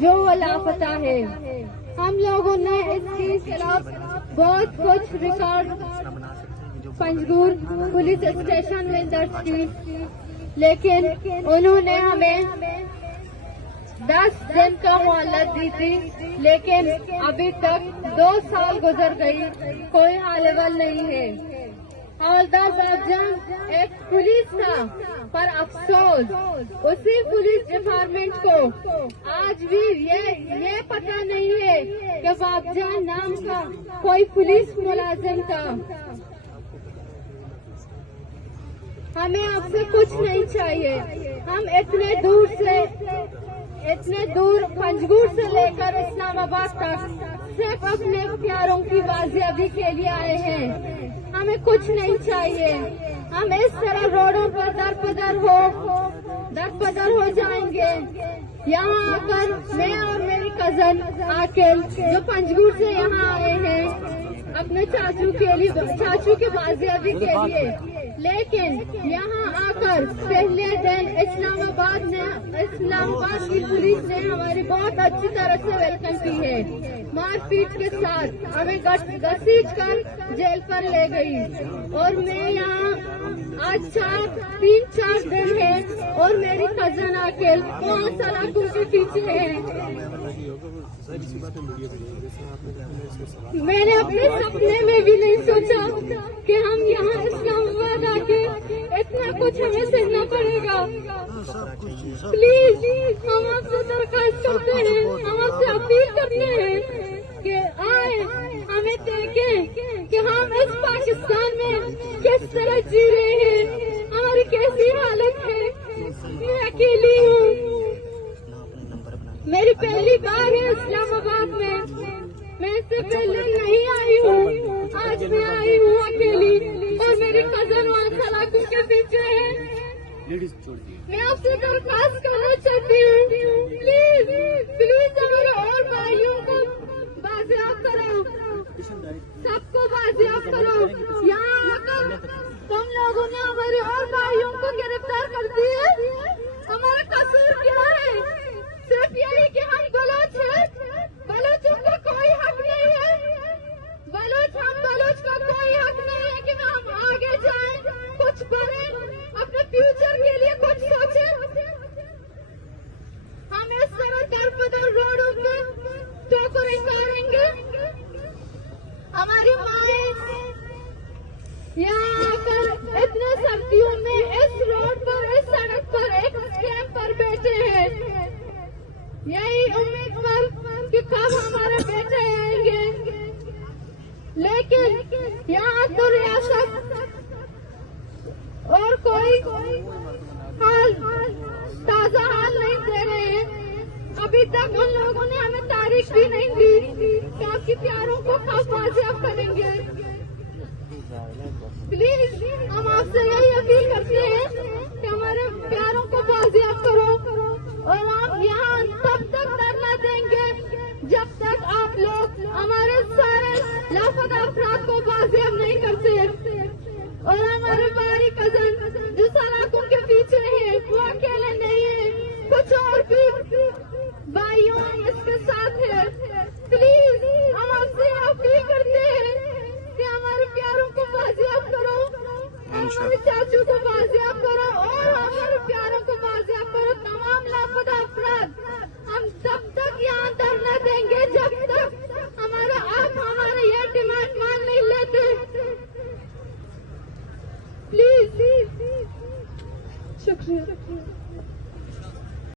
جو وہ لاپتہ ہے۔ ہم لوگوں نے اس کے خلاف بہت کچھ ریکارڈ پنجگور پولیس اسٹیشن میں درج کی، لیکن انہوں نے ہمیں 10 دن کا مہلت دی تھی، لیکن ابھی تک 2 سال گزر گئی، کوئی حل نہیں ہے۔ حوالدار باب جان ایک پولیس تھا، پر افسوس اسی پولیس ڈپارٹمنٹ کو آج بھی یہ پتہ نہیں ہے کہ باب جان نام کا کوئی پولیس ملازم تھا۔ ہمیں آپ سے کچھ نہیں چاہیے، ہم اتنے دور پنجگور سے لے کر اسلام آباد تک صرف اپنے پیاروں کی بازیابی کے لیے آئے ہیں۔ ہمیں کچھ نہیں چاہیے، ہم اس طرح روڈوں پر درپدر ہو جائیں گے۔ یہاں آ کر میں اور میری کزن عاقل جو پنجگور سے یہاں آئے ہیں اپنے چاچو کے بازیابی کے لیے، لیکن یہاں آ کر پہلے دن اسلام آباد کی پولیس نے ہماری بہت اچھی طرح سے ویلکم کی ہے، مار پیٹ کے ساتھ ہمیں گھسیٹ کر جیل پر لے گئی، اور میں یہاں آج 3-4 دن ہے اور میری کزن عاقل وہاں سلاخوں کے پیچھے ہے۔ میں نے اپنے سپنے میں بھی نہیں سوچا کہ ہم یہاں اسلام آباد آ کے اتنا کچھ ہمیں سننا پڑے گا۔ پلیز ہم آپ سے درخواست کرتے ہیں، ہم آپ سے اپیل کرتے ہیں کہ آئے ہمیں دیکھیں کہ ہم اس پاکستان میں کس طرح جی رہے ہیں، ہماری کیسی حالت ہے۔ میں اکیلی ہوں، میری پہلی بار ہے اسلام آباد میں اس سے پہلے نہیں آئی ہوں، آج میں آئی ہوں اکیلی، اور میری کزن وہاں سلاخوں کے پیچھے ہے۔ میں آپ سے درخواست کرنا چاہتی ہوں، پلیز ہمارے اور بھائیوں کو بازیاب کرو، سب کو بازیاب کرو۔ یہاں آ کر تم لوگوں نے ہمارے اور بھائیوں کو گرفتار کر دیا، ہمارا قصور کیا ہے؟ صرف یہی کہ ہم بلوچ ہیں، بلوچوں کا کوئی حق نہیں ہے، بلوچ کا کوئی حق نہیں ہے کہ ہم آگے جائیں، کچھ کریں، اپنے فیوچر کے لیے کچھ سوچیں۔ ہم اس طرح درپدر روڈوں پہ ٹوکریں کریں گے، ہماری مائیں یہاں آ کر اتنے سردیوں میں اس روڈ پر، اس سڑک پر ایک کیمپ پر بیٹھے ہیں، یہی امید پر کہ کب ہمارے بیٹے آئیں گے، لیکن یہاں تو ریاست اور کوئی تازہ حال نہیں دے رہے ہیں۔ ابھی تک ان لوگوں نے ہمیں تاریخ بھی نہیں دی کہ آپ کی پیاروں کو کب بازیاب کریں گے۔ پلیز ہم آپ سے یہی اپیل کرتے ہیں کہ ہمارے پیاروں کو بازیاب کرو، اور ہم یہاں تب تک دھرنا دیں گے جب تک آپ لوگ ہمارے سارے لاپتہ افراد کو بازیاب نہیں کرتے، اور ہمارے بھائی کزن جو سلاخوں کے پیچھے ہیں وہ اکیلے نہیں ہیں، کچھ اور بھی بھائیوں اس کے ساتھ ہیں۔ پلیز ہم آپ سے اپیل کرتے ہیں کہ ہمارے پیاروں کو بازیاب کرو، ہمارے چاچو کو بازیاب کرو، اور ہمارے پیاروں کو بازیاب کرو، تمام لاپتہ افراد۔ ہم تب تک یہاں دھرنا دیں گے جب تک آپ ہمارے یہ ڈیمانڈ مان نہیں لیتے۔ پلیز شکریہ۔